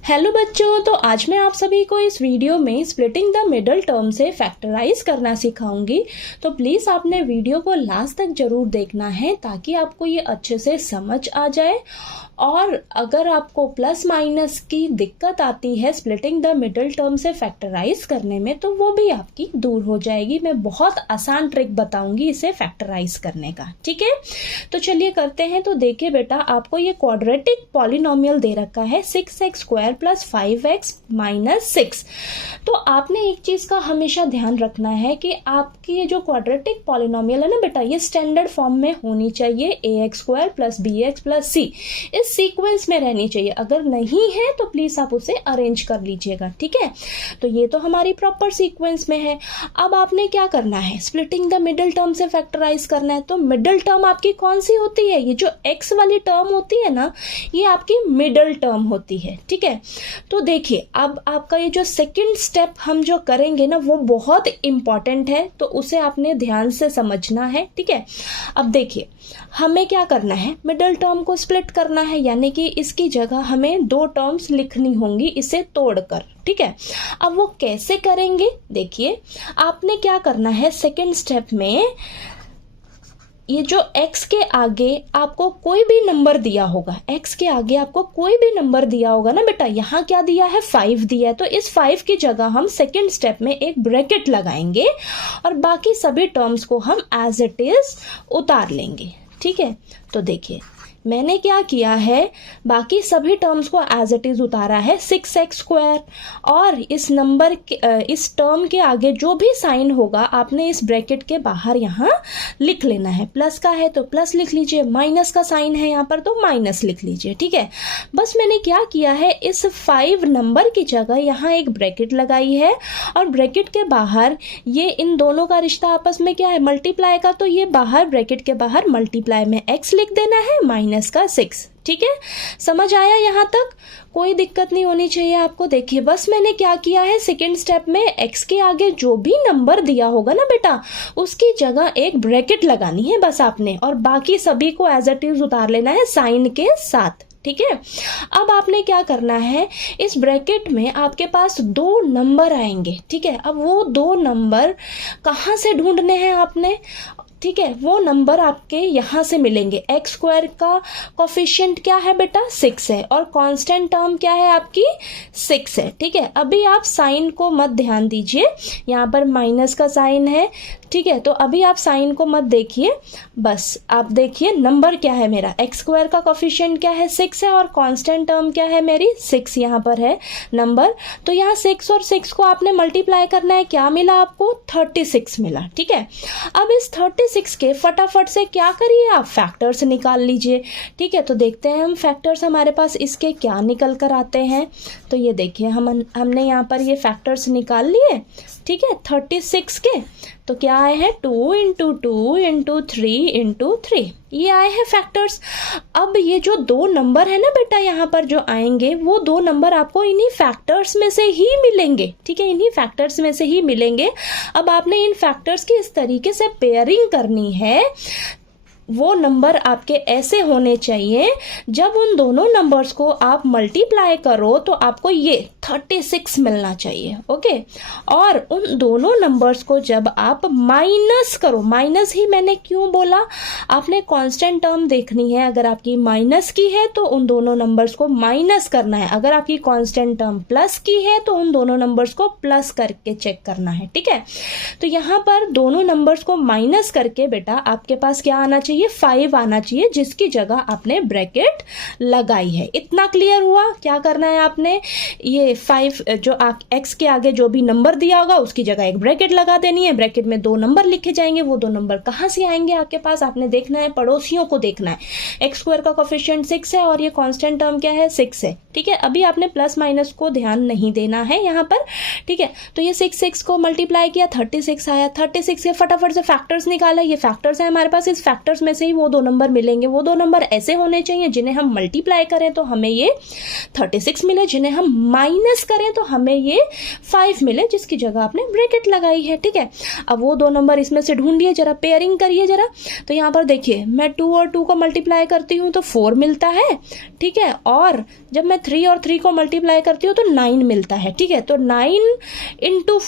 Hello बच्चों, तो आज मैं आप सभी को इस वीडियो में स्प्लिटिंग द मिडल टर्म से फैक्टराइज करना सिखाऊंगी। तो प्लीज़ आपने वीडियो को लास्ट तक जरूर देखना है ताकि आपको ये अच्छे से समझ आ जाए। और अगर आपको प्लस माइनस की दिक्कत आती है स्प्लिटिंग द मिडल टर्म से फैक्टराइज करने में, तो वो भी आपकी दूर हो जाएगी। मैं बहुत आसान ट्रिक बताऊंगी इसे फैक्टराइज करने का, ठीक है। तो चलिए करते हैं। तो देखिए बेटा, आपको ये क्वाड्रेटिक पॉलिनोमियल दे रखा है 6x² + 5x - 6। तो आपने एक चीज का हमेशा ध्यान रखना है कि आपकी ये जो क्वाड्रेटिक पॉलिनोमियल है ना बेटा, ये स्टैंडर्ड फॉर्म में होनी चाहिए। ax² + bx + c इस सीक्वेंस में रहनी चाहिए। अगर नहीं है तो प्लीज आप उसे अरेंज कर लीजिएगा, ठीक है। तो ये तो हमारी प्रॉपर सीक्वेंस में है। अब आपने क्या करना है, स्प्लिटिंग द मिडिल टर्म से फैक्टराइज करना है। तो मिडिल टर्म आपकी कौन सी होती है? ये जो x वाली टर्म होती है ना, ये आपकी मिडिल टर्म होती है, ठीक है। तो देखिए, अब आपका ये जो सेकंड स्टेप हम जो करेंगे ना, वो बहुत इंपॉर्टेंट है, तो उसे आपने ध्यान से समझना है, ठीक है। अब देखिए, हमें क्या करना है, मिडिल टर्म को स्प्लिट करना है, यानी कि इसकी जगह हमें दो टर्म्स लिखनी होंगी इसे तोड़कर, ठीक है। अब वो कैसे करेंगे, देखिए आपने क्या करना है, सेकंड स्टेप में ये जो x के आगे आपको कोई भी नंबर दिया होगा, x के आगे आपको कोई भी नंबर दिया होगा ना बेटा, यहाँ क्या दिया है, 5 दिया है। तो इस 5 की जगह हम सेकंड स्टेप में एक ब्रैकेट लगाएंगे और बाकी सभी टर्म्स को हम एज इट इज उतार लेंगे, ठीक है। तो देखिए मैंने क्या किया है, बाकी सभी टर्म्स को एज इट इज उतारा है 6x², और इस नंबर के इस टर्म के आगे जो भी साइन होगा आपने इस ब्रैकेट के बाहर यहाँ लिख लेना है। प्लस का है तो प्लस लिख लीजिए, माइनस का साइन है यहाँ पर तो माइनस लिख लीजिए, ठीक है। बस मैंने क्या किया है, इस 5 नंबर की जगह यहाँ एक ब्रैकेट लगाई है, और ब्रैकेट के बाहर ये इन दोनों का रिश्ता आपस में क्या है, मल्टीप्लाई का। तो ये बाहर ब्रैकेट के बाहर मल्टीप्लाई में x लिख देना है, माइनस का 6, ठीक है। समझ आया? यहाँ तक कोई दिक्कत नहीं होनी चाहिए आपको। देखिए बस मैंने क्या किया है, सेकंड स्टेप में x के आगे जो भी नंबर दिया होगा ना बेटा, उसकी जगह एक ब्रैकेट लगानी है बस आपने, और बाकी सभी को एज इट इज उतार लेना है साइन के साथ, ठीक है। अब आपने क्या करना है, इस ब्रैकेट में आपके पास 2 नंबर आएंगे, ठीक है। अब वो 2 नंबर कहाँ से ढूंढने हैं आपने, ठीक है। वो नंबर आपके यहाँ से मिलेंगे। x² का कोफिशिएंट क्या है बेटा, 6 है, और कांस्टेंट टर्म क्या है आपकी, 6 है, ठीक है। अभी आप साइन को मत ध्यान दीजिए, यहाँ पर माइनस का साइन है, ठीक है। तो अभी आप साइन को मत देखिए, बस आप देखिए नंबर क्या है मेरा, x² का कोफिशिएंट क्या है, 6 है, और कांस्टेंट टर्म क्या है मेरी, 6 यहाँ पर है नंबर। तो यहाँ 6 और 6 को आपने मल्टीप्लाई करना है, क्या मिला आपको, 36 मिला, ठीक है। अब इस 36 के फटाफट से क्या करिए, आप फैक्टर्स निकाल लीजिए, ठीक है। तो देखते हैं हम फैक्टर्स हमारे पास इसके क्या निकल कर आते हैं। तो ये देखिए हमने यहाँ पर ये फैक्टर्स निकाल लिए, ठीक है, 36 के। तो क्या आए हैं, 2 × 2 × 3 × 3, ये आए हैं फैक्टर्स। अब ये जो 2 नंबर है ना बेटा यहाँ पर जो आएंगे, वो 2 नंबर आपको इन्हीं फैक्टर्स में से ही मिलेंगे, ठीक है, इन्हीं फैक्टर्स में से ही मिलेंगे। अब आपने इन फैक्टर्स की इस तरीके से पेयरिंग करनी है, वो नंबर आपके ऐसे होने चाहिए, जब उन दोनों नंबर्स को आप मल्टीप्लाई करो तो आपको ये 36 मिलना चाहिए, ओके। और उन दोनों नंबर्स को जब आप माइनस करो, माइनस ही मैंने क्यों बोला, आपने कांस्टेंट टर्म देखनी है। अगर आपकी माइनस की है तो उन दोनों नंबर्स को माइनस करना है, अगर आपकी कांस्टेंट टर्म प्लस की है तो उन दोनों नंबर्स को प्लस करके चेक करना है, ठीक है। तो यहाँ पर दोनों नंबर्स को माइनस करके बेटा आपके पास क्या आना चाहिए, 5 आना चाहिए, जिसकी जगह आपने ब्रैकेट लगाई है। इतना क्लियर हुआ? क्या करना है आपने, ये 5 जो x के आगे जो भी नंबर दिया होगा उसकी जगह एक ब्रैकेट लगा देनी है, ब्रैकेट में 2 नंबर लिखे जाएंगे। वो 2 नंबर कहाँ से आएंगे आपके पास, आपने देखना है, पड़ोसियों को देखना है। x² का कोफिशिएंट 6 है और ये कांस्टेंट टर्म क्या है, 6 है, ठीक है। अभी आपने प्लस माइनस को ध्यान नहीं देना है यहाँ पर, ठीक है। तो ये 6 को मल्टीप्लाई किया, 36 आया, 36 के फटाफट से फैक्टर्स निकाला, ये फैक्टर्स है हमारे पास, इस फैक्टर्स में में से ही वो दो नंबर मिलेंगे। वो दो नंबर ऐसे होने चाहिए जिन्हें हम मल्टीप्लाई करें तो हमें ये 36 मिले, जिन्हें हम माइनस करें तो हमें ये 5 मिले, जिसकी जगह आपने ब्रैकेट लगाई है। ठीक है, अब वो दो नंबर इसमें से ढूंढिए, जरा पेयरिंग करिए जरा। तो यहाँ पर देखिए, मैं 2 और 2 को मल्टीप्लाई करती हूँ तो 4 मिलता है। ठीक है, और जब मैं 3 और 3 को मल्टीप्लाई करती हूँ तो 9 मिलता है। ठीक है, तो 9 इंटू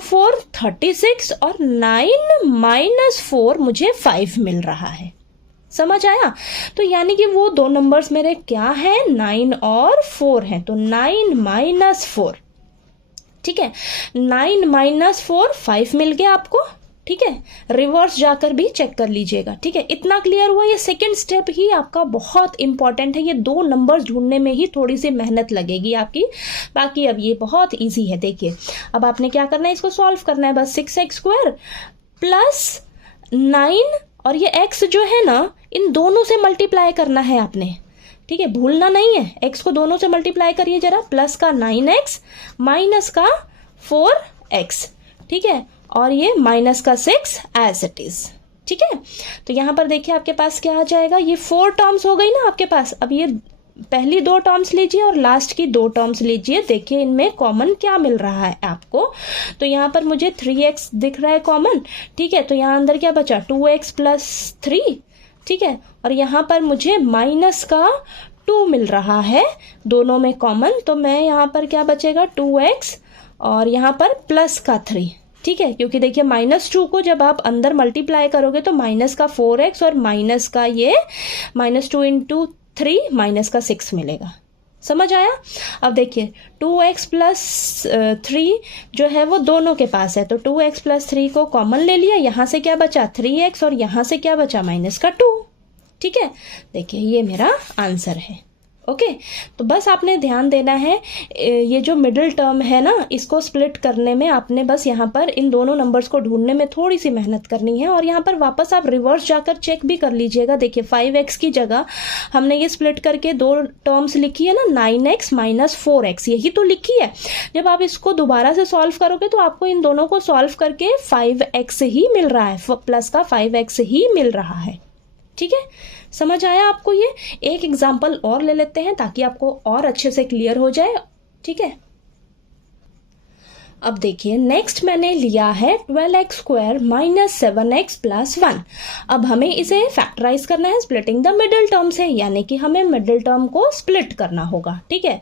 4 36 और 9 माइनस 4 मुझे 5 मिल रहा है। समझ आया? तो यानी कि वो दो नंबर्स मेरे क्या हैं, 9 और 4 हैं। तो 9 माइनस 4, ठीक है, 9 माइनस 4 5 मिल गया आपको। ठीक है, रिवर्स जाकर भी चेक कर लीजिएगा। ठीक है, इतना क्लियर हुआ? ये सेकंड स्टेप ही आपका बहुत इंपॉर्टेंट है। ये दो नंबर्स ढूंढने में ही थोड़ी सी मेहनत लगेगी आपकी, बाकी अब ये बहुत इजी है। देखिए, अब आपने क्या करना है, इसको सॉल्व करना है बस। 6x² प्लस 9 और ये x जो है ना, इन दोनों से मल्टीप्लाई करना है आपने। ठीक है, भूलना नहीं है, x को दोनों से मल्टीप्लाई करिए जरा। प्लस का 9x माइनस का 4x। ठीक है, और ये माइनस का 6 एज इट इज। ठीक है, तो यहां पर देखिए आपके पास क्या आ जाएगा, ये 4 टर्म्स हो गई ना आपके पास। अब ये पहली 2 टर्म्स लीजिए और लास्ट की 2 टर्म्स लीजिए। देखिए इनमें कॉमन क्या मिल रहा है आपको। तो यहाँ पर मुझे 3x दिख रहा है कॉमन। ठीक है, तो यहाँ अंदर क्या बचा, 2x प्लस 3। ठीक है, और यहाँ पर मुझे माइनस का 2 मिल रहा है, दोनों में कॉमन। तो मैं यहाँ पर क्या बचेगा, 2x और यहाँ पर प्लस का 3। ठीक है, क्योंकि देखिए -2 को जब आप अंदर मल्टीप्लाई करोगे तो माइनस का 4x और माइनस का ये -2 इंटू 3 माइनस का 6 मिलेगा। समझ आया? अब देखिए 2x प्लस 3 जो है वो दोनों के पास है, तो 2x प्लस 3 को कॉमन ले लिया। यहाँ से क्या बचा, 3x, और यहाँ से क्या बचा, माइनस का 2। ठीक है, देखिए ये मेरा आंसर है। ओके, तो बस आपने ध्यान देना है, ये जो मिडिल टर्म है ना, इसको स्प्लिट करने में आपने बस यहाँ पर इन दोनों नंबर्स को ढूंढने में थोड़ी सी मेहनत करनी है। और यहाँ पर वापस आप रिवर्स जाकर चेक भी कर लीजिएगा। देखिए 5x की जगह हमने ये स्प्लिट करके 2 टर्म्स लिखी है ना, 9x माइनस 4x, यही तो लिखी है। जब आप इसको दोबारा से सॉल्व करोगे तो आपको इन दोनों को सॉल्व करके 5x ही मिल रहा है, प्लस का 5x ही मिल रहा है। ठीक है, समझ आया आपको? ये एक एग्जाम्पल और ले लेते हैं ताकि आपको और अच्छे से क्लियर हो जाए। ठीक है, अब देखिए नेक्स्ट मैंने लिया है 12x² माइनस 7x प्लस 1। अब हमें इसे फैक्टराइज करना है स्प्लिटिंग द मिडिल टर्म से, यानी कि हमें मिडिल टर्म को स्प्लिट करना होगा। ठीक है,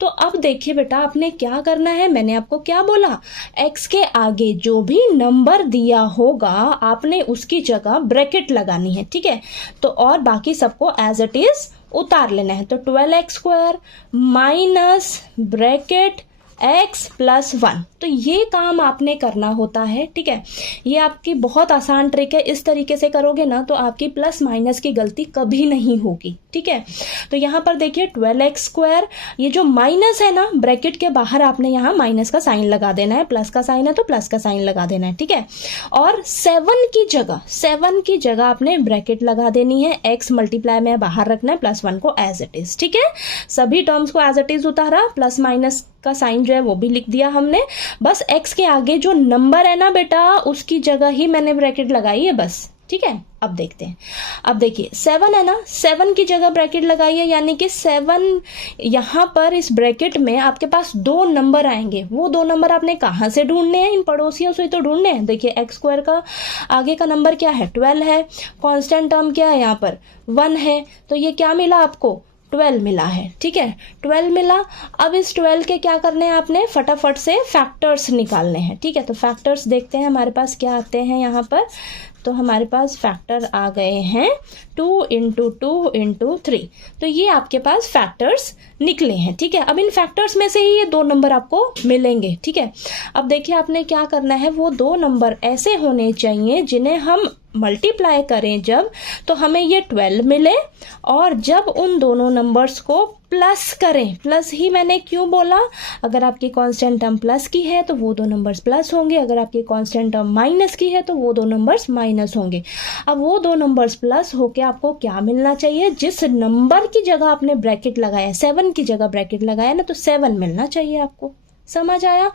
तो अब देखिए बेटा आपने क्या करना है, मैंने आपको क्या बोला, x के आगे जो भी नंबर दिया होगा आपने उसकी जगह ब्रैकेट लगानी है। ठीक है, तो और बाकी सबको एज इट इज उतार लेना है। तो 12x² minus bracket x plus 1, तो ये काम आपने करना होता है। ठीक है, ये आपकी बहुत आसान ट्रिक है। इस तरीके से करोगे ना तो आपकी प्लस माइनस की गलती कभी नहीं होगी। ठीक है, तो यहाँ पर देखिए 12x², ये जो माइनस है ना, ब्रैकेट के बाहर आपने यहाँ माइनस का साइन लगा देना है, प्लस का साइन है तो प्लस का साइन लगा देना है। ठीक है, और 7 की जगह आपने ब्रैकेट लगा देनी है। x मल्टीप्लाई में बाहर रखना है, प्लस 1 को एज इट इज। ठीक है, सभी टर्म्स को एज इट इज उतारा, प्लस माइनस का साइन जो है वो भी लिख दिया हमने। बस x के आगे जो नंबर है ना बेटा, उसकी जगह ही मैंने ब्रैकेट लगाई है बस। ठीक है, अब देखते हैं। अब देखिए 7 है ना, 7 की जगह ब्रैकेट लगाई है, यानी कि 7 यहाँ पर इस ब्रैकेट में आपके पास 2 नंबर आएंगे। वो 2 नंबर आपने कहाँ से ढूंढने हैं, इन पड़ोसियों से तो ढूंढने हैं। देखिए x² का आगे का नंबर क्या है, 12 है। कांस्टेंट टर्म क्या है यहाँ पर, 1 है। तो ये क्या मिला आपको, 12 मिला है। ठीक है, 12 मिला। अब इस 12 के क्या करने हैं आपने, फटाफट से फैक्टर्स निकालने हैं। ठीक है, तो फैक्टर्स देखते हैं हमारे पास क्या आते हैं यहाँ पर। तो हमारे पास फैक्टर आ गए हैं 2 इंटू 2 इंटू 3, तो ये आपके पास फैक्टर्स निकले हैं। ठीक है, अब इन फैक्टर्स में से ही ये 2 नंबर आपको मिलेंगे। ठीक है, अब देखिए आपने क्या करना है, वो 2 नंबर ऐसे होने चाहिए जिन्हें हम मल्टीप्लाई करें जब, तो हमें ये 12 मिले, और जब उन दोनों नंबर्स को प्लस करें, प्लस ही मैंने क्यों बोला, अगर आपकी कांस्टेंट टर्म प्लस की है तो वो 2 नंबर्स प्लस होंगे, अगर आपकी कांस्टेंट टर्म माइनस की है तो वो 2 नंबर्स माइनस होंगे। अब वो 2 नंबर्स प्लस होके आपको क्या मिलना चाहिए, जिस नंबर की जगह आपने ब्रैकेट लगाया, 7 की जगह ब्रैकेट लगाया ना, तो 7 मिलना चाहिए आपको। समझ आया।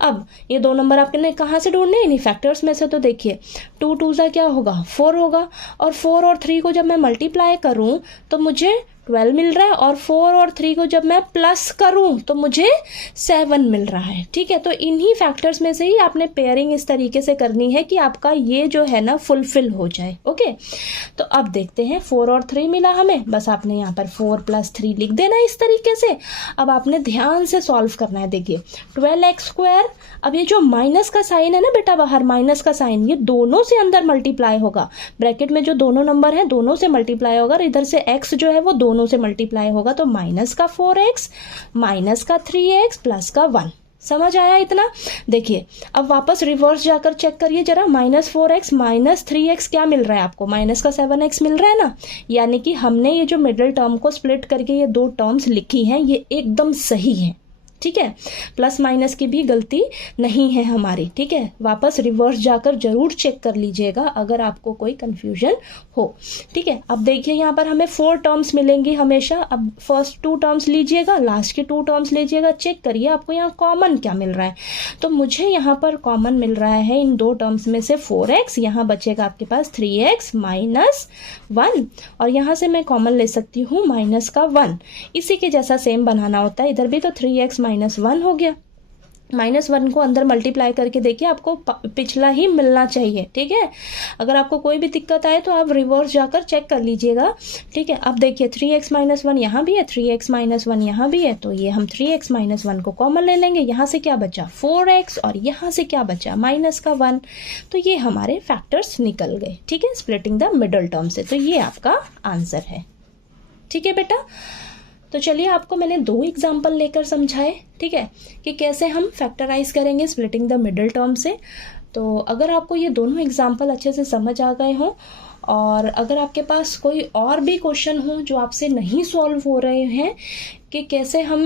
अब ये 2 नंबर आपने कहाँ से ढूंढने हैं, इन्हीं फैक्टर्स में से। तो देखिए 2 2 सा क्या होगा 4 होगा, और 4 और 3 को जब मैं मल्टीप्लाई करूं तो मुझे 12 मिल रहा है, और 4 और 3 को जब मैं प्लस करूं तो मुझे 7 मिल रहा है। ठीक है, तो इन्हीं फैक्टर्स में से ही आपने पेयरिंग इस तरीके से करनी है कि आपका ये जो है ना फुलफिल हो जाए। ओके, तो अब देखते हैं 4 और 3 मिला हमें, बस आपने यहाँ पर 4 + 3 लिख देना इस तरीके से। अब आपने ध्यान से सॉल्व करना है। देखिए 12x², अब ये जो माइनस का साइन है ना बेटा बाहर, माइनस का साइन, ये दोनों से अंदर मल्टीप्लाई होगा। ब्रैकेट में जो दोनों नंबर हैं दोनों से मल्टीप्लाई होगा, और इधर से x जो है वो दोनों से मल्टीप्लाई होगा। तो माइनस का 4x, माइनस का 3x, प्लस का 1। समझ आया इतना? देखिए अब वापस रिवर्स जाकर चेक करिए जरा, -4x माइनस 3x क्या मिल रहा है आपको, माइनस का 7x मिल रहा है ना। यानी कि हमने ये जो मिडिल टर्म को स्प्लिट करके ये 2 टर्म्स लिखी हैं ये एकदम सही है। ठीक है, प्लस माइनस की भी गलती नहीं है हमारी। ठीक है, वापस रिवर्स जाकर जरूर चेक कर लीजिएगा अगर आपको कोई कंफ्यूजन हो। ठीक है, अब देखिए यहाँ पर हमें 4 टर्म्स मिलेंगी हमेशा। अब फर्स्ट 2 टर्म्स लीजिएगा, लास्ट के 2 टर्म्स लीजिएगा, चेक करिए आपको यहाँ कॉमन क्या मिल रहा है। तो मुझे यहाँ पर कॉमन मिल रहा है इन 2 टर्म्स में से 4x, यहाँ बचेगा आपके पास 3x माइनस 1, और यहाँ से मैं कॉमन ले सकती हूँ माइनस का 1। इसी के जैसा सेम बनाना होता है इधर भी, तो 3x माइनस 1 हो गया। -1 को अंदर मल्टीप्लाई करके देखिए, आपको पिछला ही मिलना चाहिए। ठीक है, अगर आपको कोई भी दिक्कत आए तो आप रिवर्स जाकर चेक कर लीजिएगा। ठीक है, अब देखिए 3x माइनस 1 यहाँ भी है, 3x माइनस 1 यहाँ भी है, तो ये हम 3x माइनस 1 को कॉमन ले लेंगे। यहाँ से क्या बचा 4x, और यहाँ से क्या बचा माइनस का 1। तो ये हमारे फैक्टर्स निकल गए। ठीक है, स्प्लिटिंग द मिडल टर्म से। तो ये आपका आंसर है। ठीक है बेटा, तो चलिए आपको मैंने 2 एग्जाम्पल लेकर समझाए। ठीक है, कि कैसे हम फैक्टराइज करेंगे स्प्लिटिंग द मिडल टर्म से। तो अगर आपको ये दोनों एग्जाम्पल अच्छे से समझ आ गए हों, और अगर आपके पास कोई और भी क्वेश्चन हो जो आपसे नहीं सॉल्व हो रहे हैं, कि कैसे हम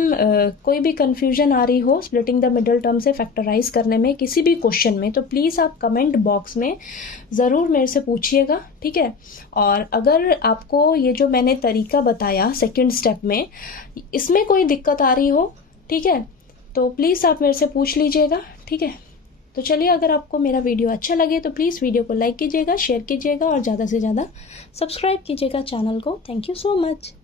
कोई भी कंफ्यूजन आ रही हो स्प्लिटिंग द मिडल टर्म से फैक्टराइज करने में किसी भी क्वेश्चन में, तो प्लीज़ आप कमेंट बॉक्स में ज़रूर मेरे से पूछिएगा। ठीक है, और अगर आपको ये जो मैंने तरीका बताया सेकंड स्टेप में, इसमें कोई दिक्कत आ रही हो, ठीक है, तो प्लीज़ आप मेरे से पूछ लीजिएगा। ठीक है, तो चलिए अगर आपको मेरा वीडियो अच्छा लगे तो प्लीज़ वीडियो को लाइक कीजिएगा, शेयर कीजिएगा, और ज़्यादा से ज़्यादा सब्सक्राइब कीजिएगा चैनल को। Thank you so much.